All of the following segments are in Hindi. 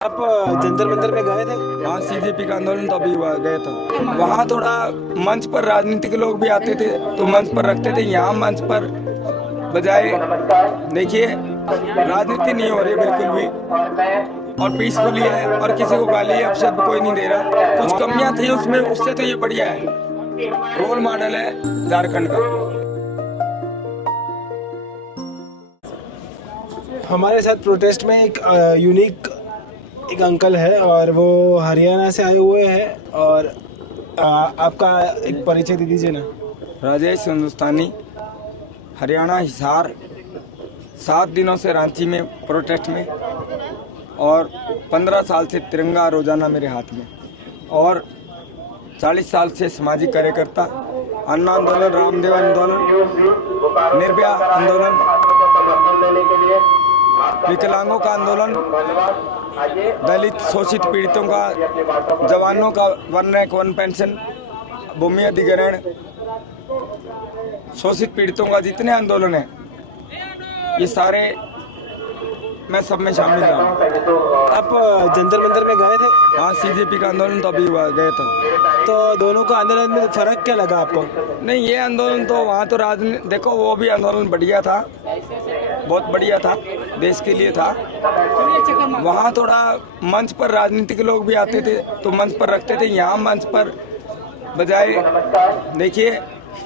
आप जंतर मंतर में गए थे? हाँ, सीजेपी का आंदोलन तो अभी हुआ गया था। वहाँ थोड़ा मंच पर राजनीतिक लोग भी आते थे तो मंच पर रखते थे। यहाँ मंच पर बजाय देखिए राजनीति नहीं हो रही बिल्कुल भी, और पीसफुली है और किसी को गाली अपशब्द कोई नहीं दे रहा। कुछ कमियां थी उसमें, उससे तो ये बढ़िया है, रोल मॉडल है झारखंड का। हमारे साथ प्रोटेस्ट में एक यूनिक एक अंकल है और वो हरियाणा से आए हुए हैं। और आपका एक परिचय दे दीजिए ना। राजेश हिंदुस्तानी, हरियाणा हिसार। 7 दिनों से रांची में प्रोटेस्ट में, और 15 साल से तिरंगा रोजाना मेरे हाथ में, और 40 साल से सामाजिक कार्यकर्ता, अन्ना आंदोलन, रामदेव आंदोलन, निर्भया आंदोलन, विकलांगों का आंदोलन, दलित शोषित पीड़ितों का, जवानों का वन रैंक वन पेंशन, भूमि अधिग्रहण, शोषित पीड़ितों का जितने आंदोलन हैं ये सारे मैं सब में शामिल रहा हूँ। आप जंतर मंतर में गए थे? हाँ, सीजेपी का आंदोलन तो अभी हुआ गया था। तो दोनों का आंदोलन में फर्क क्या लगा आपको? नहीं, ये आंदोलन तो वहाँ तो राजनीति देखो, वो भी आंदोलन बढ़िया था, बहुत बढ़िया था, देश के लिए था। वहाँ थोड़ा मंच पर राजनीतिक लोग भी आते थे तो मंच पर रखते थे। यहाँ मंच पर बजाय देखिए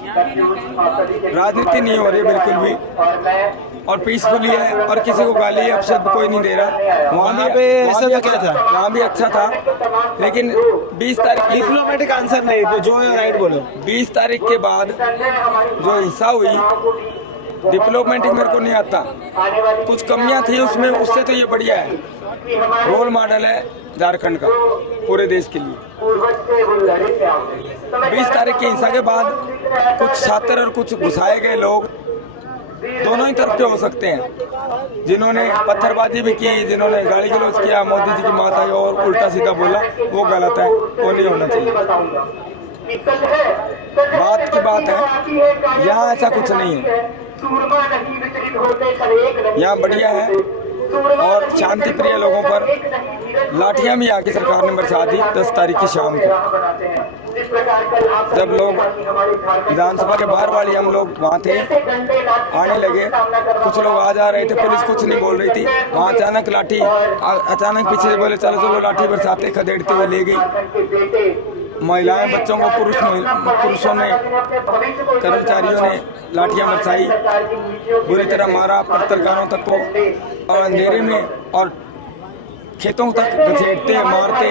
राजनीति नहीं हो रही बिल्कुल भी, और पीसफुली है और किसी को गाली अपशब्द कोई नहीं दे रहा। वहाँ पे ऐसा क्या था? वहाँ भी अच्छा था, लेकिन 20 तारीख डिप्लोमेटिक आंसर नहीं, तो जो है राइट बोलो। 20 तारीख के बाद जो हिंसा हुई, डिप्लोमेटिक मेरे को नहीं आता। कुछ कमियां थी उसमें, उससे तो ये बढ़िया है, रोल मॉडल है झारखंड का पूरे देश के लिए। 20 तारीख की हिंसा के बाद कुछ छात्र और कुछ घुसाए गए लोग दोनों ही तरफ के हो सकते हैं, जिन्होंने पत्थरबाजी भी की, जिन्होंने गाली गलौज किया, मोदी जी की माता और उल्टा सीधा बोला, वो गलत है, वो नहीं होना चाहिए। बात की बात है, यहाँ ऐसा कुछ नहीं है, यहाँ बढ़िया है। और शांति प्रिय लोगों पर लाठियां भी आके सरकार ने बरसा दी 10 तारीख की शाम को, जब लोग विधानसभा के बाहर वाली हम लोग वहाँ थे, आने लगे, कुछ लोग आ जा रहे थे, पुलिस कुछ नहीं बोल रही थी। वहाँ अचानक लाठी, अचानक पीछे से बोले चलो चलो, लाठी बरसाते खदेड़ते हुए ले गई। महिलाएं, बच्चों को पुरुषों ने, कर्मचारियों ने लाठियां बरसाई, बुरी तरह मारा, पत्रकारों तक को, और अंधेरे में और खेतों तक घसीटते, मारते,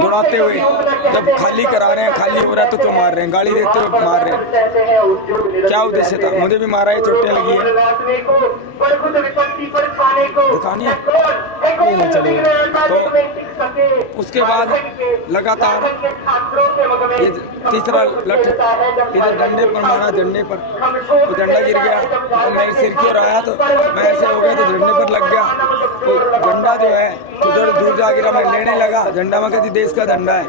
दौड़ाते हुए। जब खाली करा रहे हैं, खाली हो रहा है तो क्यों मार रहे हैं? गाली देते हुए मार रहे हैं, क्या उद्देश्य था? मुझे भी मारा है, चोटें लगी है, दिखानी है। तो उसके बाद लगातार ये तीसरा लठ इधर डंडे पर मारा, झंडे पर, तो झंडा गिर गया, तो मेरे सिर की ओर आया, तो मैं ऐसे हो गया तो झंडे पर लग गया, तो झंडा जो है उधर दूर जा गिरा, मैं लेने लगा झंडा, मैं कहती देश का झंडा है,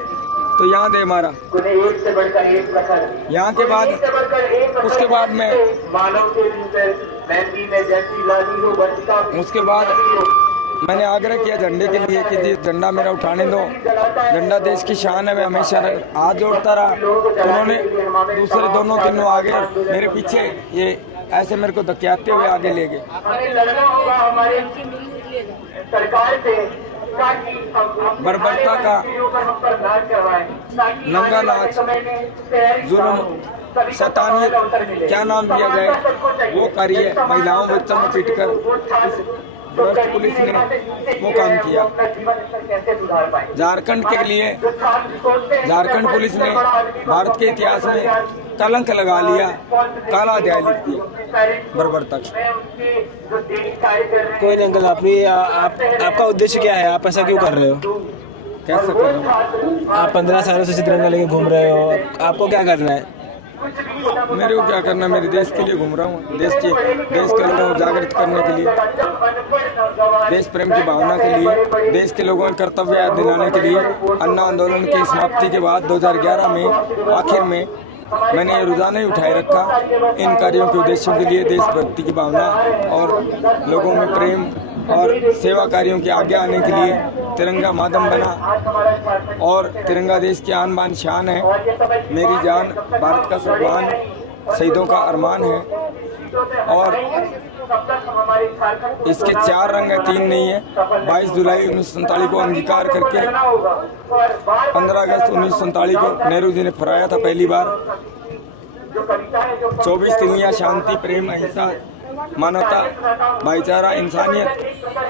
तो यहाँ दे मारा। यहाँ के बाद उसके बाद मैंने आग्रह किया झंडे के लिए कि जी झंडा मेरा उठाने दो, झंडा देश की शान है, मैं हमेशा हाथ जोड़ता रहा। उन्होंने दूसरे दोनों तीनों आगे मेरे पीछे ये ऐसे मेरे को धकेलते हुए आगे ले गए। बर्बरता का नंगा नाच, जुल्म, शैतानियत क्या नाम दिया जाए वो करिए, महिलाओं बच्चों को पीटकर भ्रष्ट पुलिस ने वो काम किया। झारखंड के लिए झारखंड पुलिस ने भारत के इतिहास में कलंक लगा लिया, काला अध्याय लिख दिया बर्बरता का। कोई नहीं अंकल, आपका उद्देश्य क्या है? आप ऐसा क्यों कर रहे हो? कैसे कर रहे हो? आप 15 सालों से तिरंगा लेके घूम रहे हो, आपको क्या करना है? मेरे को क्या करना, मेरे देश के लिए घूम रहा हूँ, देश के लोगों को जागृत करने के लिए, देश प्रेम की भावना के लिए, देश के लोगों के कर्तव्य याद दिलाने के लिए। अन्ना आंदोलन की समाप्ति के बाद 2011 में आखिर में मैंने ये रोजाना ही उठाए रखा इन कार्यों के उद्देश्यों के लिए, देशभक्ति की भावना और लोगों में प्रेम और सेवा कार्यों की आगे आने के लिए तिरंगा माध्यम बना और तिरंगा देश की आन बान शान है। मेरी जान भारत का सम्मान, शहीदों का अरमान है। और इसके 4 रंग है, 3 नहीं है। 22 जुलाई 1947 को अंगीकार करके 15 अगस्त 1947 को नेहरू जी ने फहराया था पहली बार। 24 तिलियां शांति, प्रेम, अहिंसा, मानवता, भाईचारा, इंसानियत,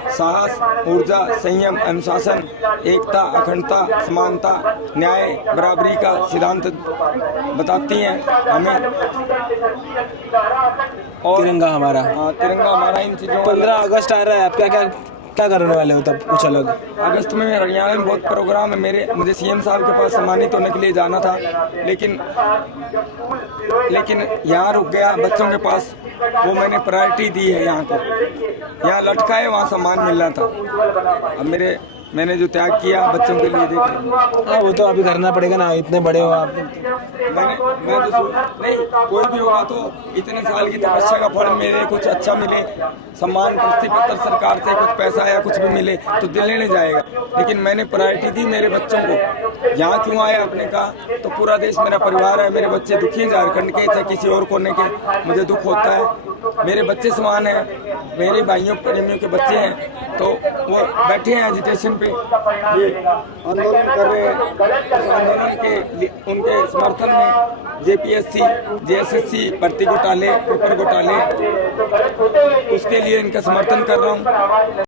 साहस, ऊर्जा, संयम, अनुशासन, एकता, अखंडता, समानता, न्याय, बराबरी का सिद्धांत बताती हैं हमें। और तिरंगा हमारा, हाँ, तिरंगा हमारा इन चीज़ों 15 अगस्त आ रहा है, आप क्या क्या क्या करने वाले हो तब कुछ अलग? अगस्त में हरियाणा में बहुत प्रोग्राम है मेरे। मुझे सीएम साहब के पास सम्मानित होने के लिए जाना था, लेकिन यहाँ रुक गया बच्चों के पास। वो मैंने प्रायोरिटी दी है यहाँ को। यहाँ लटका है, वहाँ सम्मान मिलना था। अब मैंने जो त्याग किया बच्चों के लिए, देखिए। हाँ, वो तो अभी करना पड़ेगा ना, इतने बड़े हो आप। मैं तो नहीं, कोई भी होगा तो इतने साल की तपस्या का फल मिले, कुछ अच्छा मिले, सम्मान प्रशस्ति पत्र सरकार से, कुछ पैसा या कुछ भी मिले तो दिल लेने जाएगा। लेकिन मैंने प्रायोरिटी दी मेरे बच्चों को। यहाँ क्यों आया आपने कहा, तो पूरा देश मेरा परिवार है। मेरे बच्चे दुखी हैं झारखंड के, चाहे किसी और कोने के, मुझे दुख होता है। मेरे बच्चे समान हैं, मेरे भाइयों प्रेमियों के बच्चे हैं, तो वो बैठे हैं एजिटेशन पे, ये आंदोलन कर रहे हैं। उस आंदोलन के उनके समर्थन में जेपीएससी, जेएसएससी भर्ती घोटाले, पेपर घोटाले, उसके लिए इनका समर्थन कर रहा हूँ।